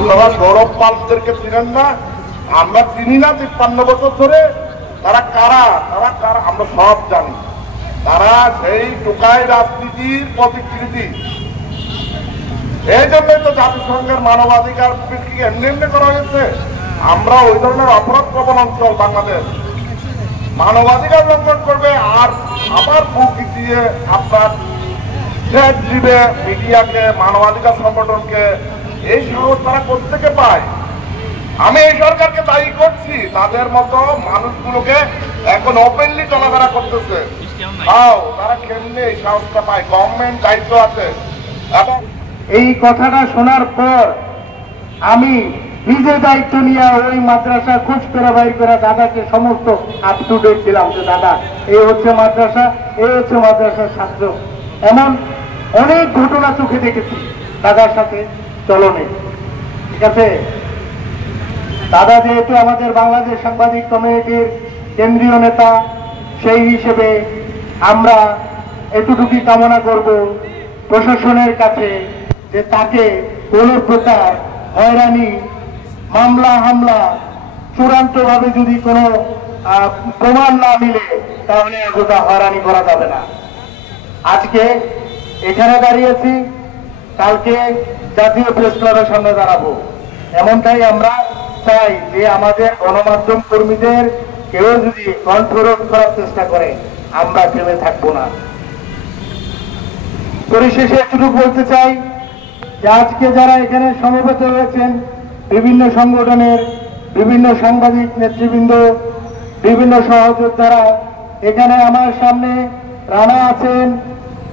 আপনারা সৌরভ পালদেরকে চিনেন না? আমরা চিনি না 53 বছর ধরে। তারা কারা আমরা সব জানি। তারা সেই টোকাই রাজনীতির প্রতিকৃতি। এই জন্যই তো জাতিসংঘের মানবাধিকার এমনি এমনি করা হয়েছে। আমরা ওই ধরনের অপরাধ প্রবণ অঞ্চল বাংলাদেশ। মানবাধিকার লঙ্ঘন করবে আর আবার বুক দিয়ে আপনার দিবে মিডিয়াকে, মানবাধিকার সংগঠনকে। এই সাহস তারা কোথেকে পায়? আমি এই সরকারকে দায়ী করছি, তাদের মতো মানুষগুলোকে এখন ওপেনলি চলাফেরা করতেছে। তারা কেমনে এই সাহসটা পায়? গভর্নমেন্ট দায়িত্ব আছে। এবং এই কথাটা শোনার পর আমি নিজে দায়িত্ব নিয়ে ওই মাদ্রাসা খোঁজ করে বাইর করে দাদাকে সমস্ত আপ টু ডেট দিলাম যে দাদা এই হচ্ছে মাদ্রাসা, এই হচ্ছে মাদ্রাসার ছাত্র। এমন অনেক ঘটনা চোখে দেখেছি দাদার সাথে চলনে। ঠিক আছে, দাদা যেহেতু আমাদের বাংলাদেশ সাংবাদিক কমিটির কেন্দ্রীয় নেতা, সেই হিসেবে আমরা এতটুকুই কামনা করব প্রশাসনের কাছে যে তাকে কোনো প্রকার হয়রানি, মামলা হামলা চূড়ান্ত ভাবে যদি কোনো প্রমাণ না মিলে তাহলে এতটা হয়রানি করা যাবে না। আজকে এখানে দাঁড়িয়েছি, কালকে জাতীয় প্রেস ক্লাবের সামনে দাঁড়াবো। এমনটাই আমরা চাই যে আমাদের গণমাধ্যম কর্মীদের কেউ যদি কণ্ঠরোধ করার চেষ্টা করে আমরা থেমে থাকবো না। পরিশেষে এটুকু বলতে চাই যে আজকে যারা এখানে সমবেত হয়েছেন, বিভিন্ন সংগঠনের বিভিন্ন সাংবাদিক নেতৃবৃন্দ, বিভিন্ন সহযোদ্ধারা, এখানে আমার সামনে রানা আছেন,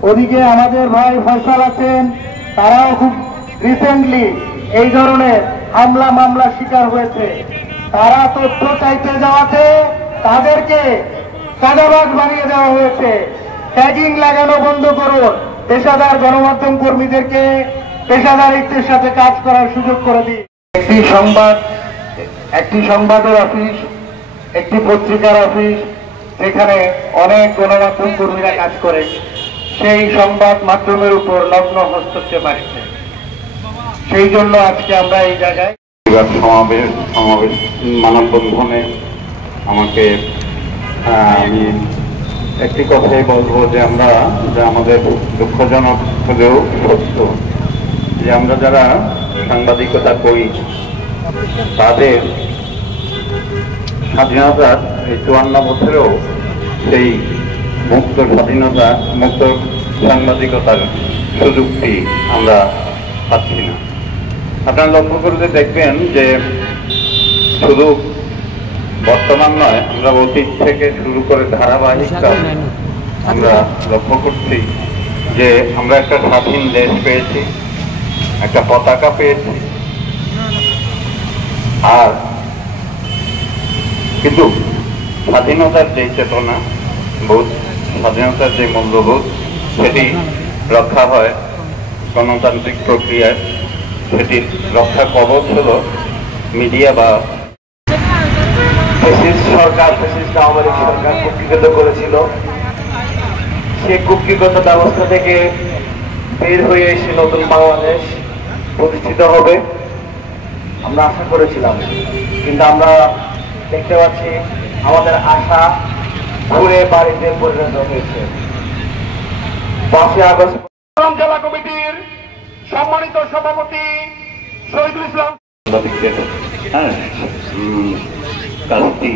ওদিকে আমাদের ভাই ফয়সাল আছেন, তারাও খুব রিসেন্টলি এই ধরনের হামলা মামলা শিকার হয়েছে। তারা তথ্য চাইতে যাওয়াতে তাদেরকে কাদাবাজ বানিয়ে দেওয়া হয়েছে। ট্যাগিং লাগানো বন্ধ করুন, পেশাদার গণমাধ্যম কর্মীদেরকে পেশাদারিত্বের সাথে কাজ করার সুযোগ করে দিই। একটি সংবাদের অফিস, একটি পত্রিকার অফিস, যেখানে অনেক গণমাধ্যম কর্মীরা কাজ করে, সেই সংবাদ মাধ্যমের উপর নগ্ন হস্তক্ষেপ আসছে। সেই জন্য আজকে আমরা এই জায়গায় সমাবেশ মানববন্ধনে আমাকে আমি একটি কথাই বলবো যে আমাদের দুঃখজনক হলেও সত্য যে আমরা যারা সাংবাদিকতা করি তাদের স্বাধীনতার এই 54 বছরেও সেই মুক্ত স্বাধীনতা, মুক্ত সাংবাদিকতার সুযোগটি আমরা পাচ্ছি না। আপনারা লক্ষ্য করলে দেখবেন যে শুধু বর্তমান নয়, আমরা অতীত থেকে শুরু করে ধারাবাহিক আমরা লক্ষ্য করছি যে আমরা একটা স্বাধীন দেশ পেয়েছি, একটা পতাকা পেয়েছি, আর কিন্তু স্বাধীনতার যে চেতনা বোধ, স্বাধীনতার যে মূল্যবোধ, সেটি রক্ষা হয় গণতান্ত্রিক প্রক্রিয়ায়। সেটির রক্ষা কবচ হল মিডিয়া বা সরকার, আওয়ামী লীগ সরকার কুক্ষিগত করেছিল। সেই কুক্ষিগত ব্যবস্থা থেকে বের হয়ে এসে নতুন বাংলাদেশ প্রতিষ্ঠিত হবে আমরা আশা করেছিলাম, কিন্তু আমরা দেখতে পাচ্ছি আমাদের আশা ঘুরে বাড়িতে পরিণত হয়েছে। 5 আগস্ট জেলা কমিটির সম্মানিত সভাপতি শহীদুল ইসলাম কাজটি